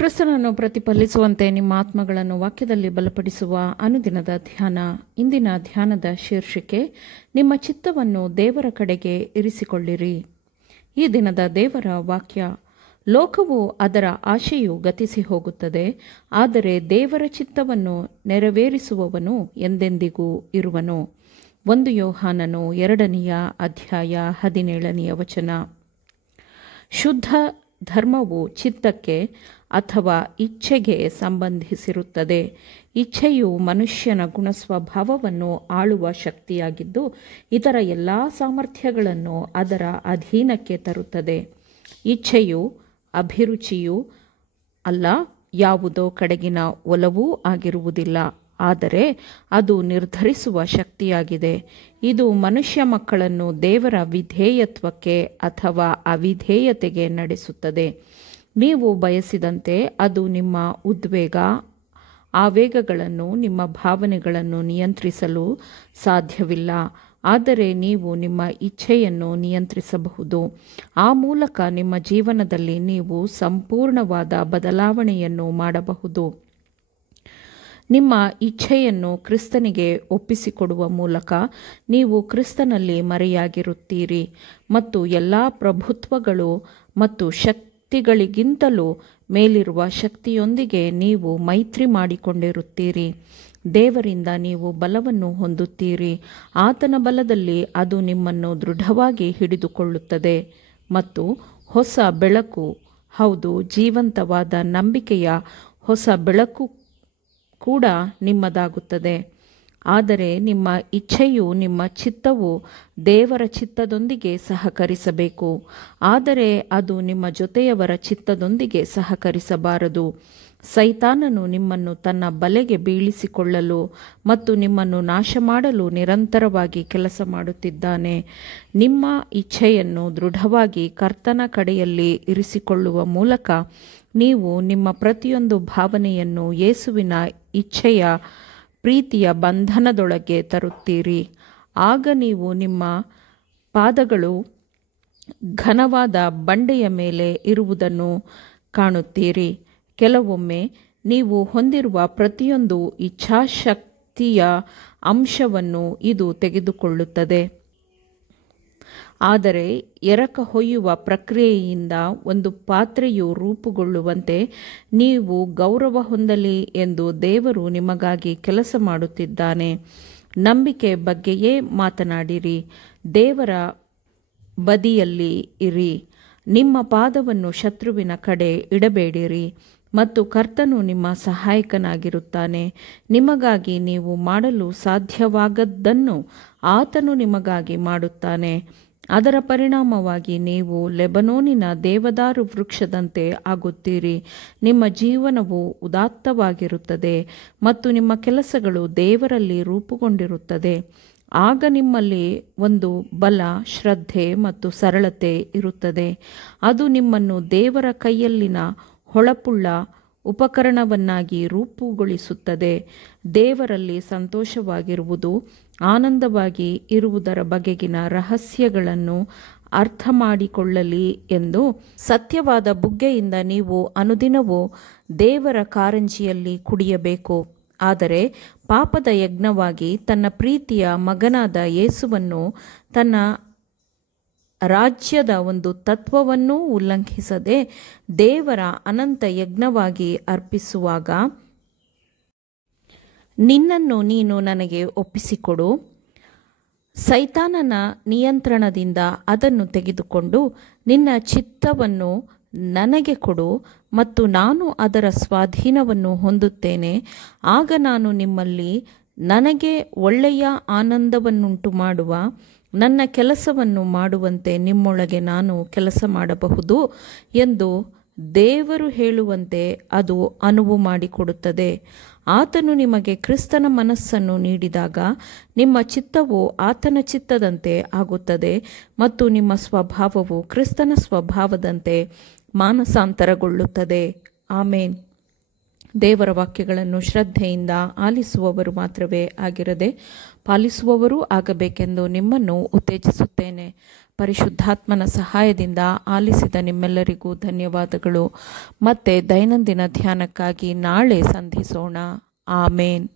ಕ್ರಿಸ್ತನನ್ನು ಪ್ರತಿಫಲಿಸುವಂತೆ ನಿಮ್ಮ ಆತ್ಮಗಳನ್ನು ವಾಕ್ಯದಲ್ಲಿ ಬಲಪಡಿಸುವ ಅನುದಿನದ ಧ್ಯಾನ. ಇಂದಿನ ಧ್ಯಾನದ ಶೀರ್ಷಿಕೆ, ನಿಮ್ಮ ಚಿತ್ತವನ್ನು ದೇವರ ಕಡೆಗೆ ಇರಿಸಿಕೊಳ್ಳಿರಿ. ಈ ದಿನದ ದೇವರ ವಾಕ್ಯ, ಲೋಕವು ಅದರ ಆಶೆಯು ಗತಿಸಿ ಹೋಗುತ್ತದೆ, ಆದರೆ ದೇವರ ಚಿತ್ತವನ್ನು ನೆರವೇರಿಸುವವನು ಎಂದೆಂದಿಗೂ ಇರುವನು. 1 ಯೋಹಾನನು 2ನೇ ಅಧ್ಯಾಯ 17ನೇ ವಚನ. ಶುದ್ಧ ಧರ್ಮವು ಚಿತ್ತಕ್ಕೆ ಅಥವಾ ಇಚ್ಛೆಗೆ ಸಂಬಂಧಿಸಿರುತ್ತದೆ. ಇಚ್ಛೆಯು ಮನುಷ್ಯನ ಗುಣಸ್ವಭಾವವನ್ನು ಆಳುವ ಶಕ್ತಿಯಾಗಿದ್ದು, ಇತರ ಎಲ್ಲ ಸಾಮರ್ಥ್ಯಗಳನ್ನು ಅದರ ಅಧೀನಕ್ಕೆ ತರುತ್ತದೆ. ಇಚ್ಛೆಯು ಅಭಿರುಚಿಯೂ ಅಲ್ಲ, ಯಾವುದೋ ಕಡೆಗಿನ ಒಲವೂ ಆಗಿರುವುದಿಲ್ಲ, ಆದರೆ ಅದು ನಿರ್ಧರಿಸುವ ಶಕ್ತಿಯಾಗಿದೆ. ಇದು ಮನುಷ್ಯ ಮಕ್ಕಳನ್ನು ದೇವರ ವಿಧೇಯತ್ವಕ್ಕೆ ಅಥವಾ ಅವಿಧೇಯತೆಗೆ ನಡೆಸುತ್ತದೆ. ನೀವು ಬಯಸಿದಂತೆ ಅದು ನಿಮ್ಮ ಉದ್ವೇಗ, ಆವೇಗಗಳನ್ನು, ನಿಮ್ಮ ಭಾವನೆಗಳನ್ನು ನಿಯಂತ್ರಿಸಲು ಸಾಧ್ಯವಿಲ್ಲ. ಆದರೆ ನೀವು ನಿಮ್ಮ ಇಚ್ಛೆಯನ್ನು ನಿಯಂತ್ರಿಸಬಹುದು. ಆ ಮೂಲಕ ನಿಮ್ಮ ಜೀವನದಲ್ಲಿ ನೀವು ಸಂಪೂರ್ಣವಾದ ಬದಲಾವಣೆಯನ್ನು ಮಾಡಬಹುದು. ನಿಮ್ಮ ಇಚ್ಛೆಯನ್ನು ಕ್ರಿಸ್ತನಿಗೆ ಒಪ್ಪಿಸಿಕೊಡುವ ಮೂಲಕ ನೀವು ಕ್ರಿಸ್ತನಲ್ಲಿ ಮರೆಯಾಗಿರುತ್ತೀರಿ ಮತ್ತು ಎಲ್ಲ ಪ್ರಭುತ್ವಗಳು ಮತ್ತು ಶಕ್ತಿಗಳಿಗಿಂತಲೂ ಮೇಲಿರುವ ಶಕ್ತಿಯೊಂದಿಗೆ ನೀವು ಮೈತ್ರಿ ಮಾಡಿಕೊಂಡಿರುತ್ತೀರಿ. ದೇವರಿಂದ ನೀವು ಬಲವನ್ನು ಹೊಂದುತ್ತೀರಿ. ಆತನ ಬಲದಲ್ಲಿ ಅದು ನಿಮ್ಮನ್ನು ದೃಢವಾಗಿ ಹಿಡಿದುಕೊಳ್ಳುತ್ತದೆ ಮತ್ತು ಹೊಸ ಬೆಳಕು, ಹೌದು, ಜೀವಂತವಾದ ನಂಬಿಕೆಯ ಹೊಸ ಬೆಳಕು ಕೂಡ ನಿಮ್ಮದಾಗುತ್ತದೆ. ಆದರೆ ನಿಮ್ಮ ಇಚ್ಛೆಯು, ನಿಮ್ಮ ಚಿತ್ತವು ದೇವರ ಚಿತ್ತದೊಂದಿಗೆ ಸಹಕರಿಸಬೇಕು. ಆದರೆ ಅದು ನಿಮ್ಮ ಜೊತೆಯವರ ಚಿತ್ತದೊಂದಿಗೆ ಸಹಕರಿಸಬಾರದು. ಸೈತಾನನು ನಿಮ್ಮನ್ನು ತನ್ನ ಬಲೆಗೆ ಬೀಳಿಸಿಕೊಳ್ಳಲು ಮತ್ತು ನಿಮ್ಮನ್ನು ನಾಶ ಮಾಡಲು ನಿರಂತರವಾಗಿ ಕೆಲಸ ಮಾಡುತ್ತಿದ್ದಾನೆ. ನಿಮ್ಮ ಇಚ್ಛೆಯನ್ನು ದೃಢವಾಗಿ ಕರ್ತನ ಕಡೆಯಲ್ಲಿ ಇರಿಸಿಕೊಳ್ಳುವ ಮೂಲಕ ನೀವು ನಿಮ್ಮ ಪ್ರತಿಯೊಂದು ಭಾವನೆಯನ್ನು ಯೇಸುವಿನ ಇಚ್ಛೆಯ ಪ್ರೀತಿಯ ಬಂಧನದೊಳಗೆ ತರುತ್ತೀರಿ. ಆಗ ನೀವು ನಿಮ್ಮ ಪಾದಗಳು ಘನವಾದ ಬಂಡೆಯ ಮೇಲೆ ಇರುವುದನ್ನು ಕಾಣುತ್ತೀರಿ. ಕೆಲವೊಮ್ಮೆ ನೀವು ಹೊಂದಿರುವ ಪ್ರತಿಯೊಂದು ಇಚ್ಛಾಶಕ್ತಿಯ ಅಂಶವನ್ನು ಇದು ತೆಗೆದುಕೊಳ್ಳುತ್ತದೆ. ಆದರೆ ಎರಕ ಹೊಯ್ಯುವ ಪ್ರಕ್ರಿಯೆಯಿಂದ ಒಂದು ಪಾತ್ರೆಯು ರೂಪುಗೊಳ್ಳುವಂತೆ ನೀವು ಗೌರವ ಹೊಂದಲಿ ಎಂದು ದೇವರು ನಿಮಗಾಗಿ ಕೆಲಸ ಮಾಡುತ್ತಿದ್ದಾನೆ. ನಂಬಿಕೆ ಬಗ್ಗೆಯೇ ಮಾತನಾಡಿರಿ. ದೇವರ ಬದಿಯಲ್ಲಿ ಇರಿ. ನಿಮ್ಮ ಪಾದವನ್ನು ಶತ್ರುವಿನ ಕಡೆ ಇಡಬೇಡಿರಿ ಮತ್ತು ಕರ್ತನು ನಿಮ್ಮ ಸಹಾಯಕನಾಗಿರುತ್ತಾನೆ. ನಿಮಗಾಗಿ ನೀವು ಮಾಡಲು ಸಾಧ್ಯವಾಗದ್ದನ್ನು ಆತನು ನಿಮಗಾಗಿ ಮಾಡುತ್ತಾನೆ. ಅದರ ಪರಿಣಾಮವಾಗಿ ನೀವು ಲೆಬನೋನಿನ ದೇವದಾರು ವೃಕ್ಷದಂತೆ ಆಗುತ್ತೀರಿ. ನಿಮ್ಮ ಜೀವನವು ಉದಾತ್ತವಾಗಿರುತ್ತದೆ ಮತ್ತು ನಿಮ್ಮ ಕೆಲಸಗಳು ದೇವರಲ್ಲಿ ರೂಪುಗೊಂಡಿರುತ್ತದೆ. ಆಗ ನಿಮ್ಮಲ್ಲಿ ಒಂದು ಬಲ, ಶ್ರದ್ಧೆ ಮತ್ತು ಸರಳತೆ ಇರುತ್ತದೆ. ಅದು ನಿಮ್ಮನ್ನು ದೇವರ ಕೈಯಲ್ಲಿನ ಹೊಳಪುಳ್ಳ ಉಪಕರಣವನ್ನಾಗಿ ರೂಪುಗೊಳಿಸುತ್ತದೆ. ದೇವರಲ್ಲಿ ಸಂತೋಷವಾಗಿರುವುದು, ಆನಂದವಾಗಿ ಇರುವುದರ ಬಗೆಗಿನ ರಹಸ್ಯಗಳನ್ನು ಅರ್ಥ ಮಾಡಿಕೊಳ್ಳಲಿ ಎಂದು ಸತ್ಯವಾದ ಬುಗ್ಗೆಯಿಂದ ನೀವು ಅನುದಿನವೂ ದೇವರ ಕಾರಂಜಿಯಲ್ಲಿ ಕುಡಿಯಬೇಕು. ಆದರೆ ಪಾಪದ ಯಜ್ಞವಾಗಿ ತನ್ನ ಪ್ರೀತಿಯ ಮಗನಾದ ಯೇಸುವನ್ನು, ತನ್ನ ರಾಜ್ಯದ ಒಂದು ತತ್ವವನ್ನೂ ಉಲ್ಲಂಘಿಸದೆ ದೇವರ ಅನಂತ ಯಜ್ಞವಾಗಿ ಅರ್ಪಿಸುವಾಗ, ನಿನ್ನನ್ನು ನೀನು ನನಗೆ ಒಪ್ಪಿಸಿಕೊಡು, ಸೈತಾನನ ನಿಯಂತ್ರಣದಿಂದ ಅದನ್ನು ತೆಗೆದುಕೊಂಡು ನಿನ್ನ ಚಿತ್ತವನ್ನು ನನಗೆ ಕೊಡು ಮತ್ತು ನಾನು ಅದರ ಸ್ವಾಧೀನವನ್ನು ಹೊಂದುತ್ತೇನೆ. ಆಗ ನಾನು ನಿಮ್ಮಲ್ಲಿ ನನಗೆ ಒಳ್ಳೆಯ ಆನಂದವನ್ನುಂಟು ಮಾಡುವ ನನ್ನ ಕೆಲಸವನ್ನು ಮಾಡುವಂತೆ ನಿಮ್ಮೊಳಗೆ ನಾನು ಕೆಲಸ ಮಾಡಬಹುದು ಎಂದು ದೇವರು ಹೇಳುವಂತೆ ಅದು ಅನುವು ಮಾಡಿಕೊಡುತ್ತದೆ. ಆತನು ನಿಮಗೆ ಕ್ರಿಸ್ತನ ಮನಸ್ಸನ್ನು ನೀಡಿದಾಗ ನಿಮ್ಮ ಚಿತ್ತವು ಆತನ ಚಿತ್ತದಂತೆ ಆಗುತ್ತದೆ ಮತ್ತು ನಿಮ್ಮ ಸ್ವಭಾವವು ಕ್ರಿಸ್ತನ ಸ್ವಭಾವದಂತೆ ಮಾನಸಾಂತರಗೊಳ್ಳುತ್ತದೆ. ಆಮೇನ್. ದೇವರ ವಾಕ್ಯಗಳನ್ನು ಶ್ರದ್ಧೆಯಿಂದ ಆಲಿಸುವವರು ಮಾತ್ರವೇ ಆಗಿರದೆ ಪಾಲಿಸುವವರೂ ಆಗಬೇಕೆಂದು ನಿಮ್ಮನ್ನು ಉತ್ತೇಜಿಸುತ್ತೇನೆ. ಪರಿಶುದ್ಧಾತ್ಮನ ಸಹಾಯದಿಂದ ಆಲಿಸಿದ ನಿಮ್ಮೆಲ್ಲರಿಗೂ ಧನ್ಯವಾದಗಳು. ಮತ್ತೆ ದೈನಂದಿನ ಧ್ಯಾನಕ್ಕಾಗಿ ನಾಳೆ ಸಂಧಿಸೋಣ. ಆಮೇನ್.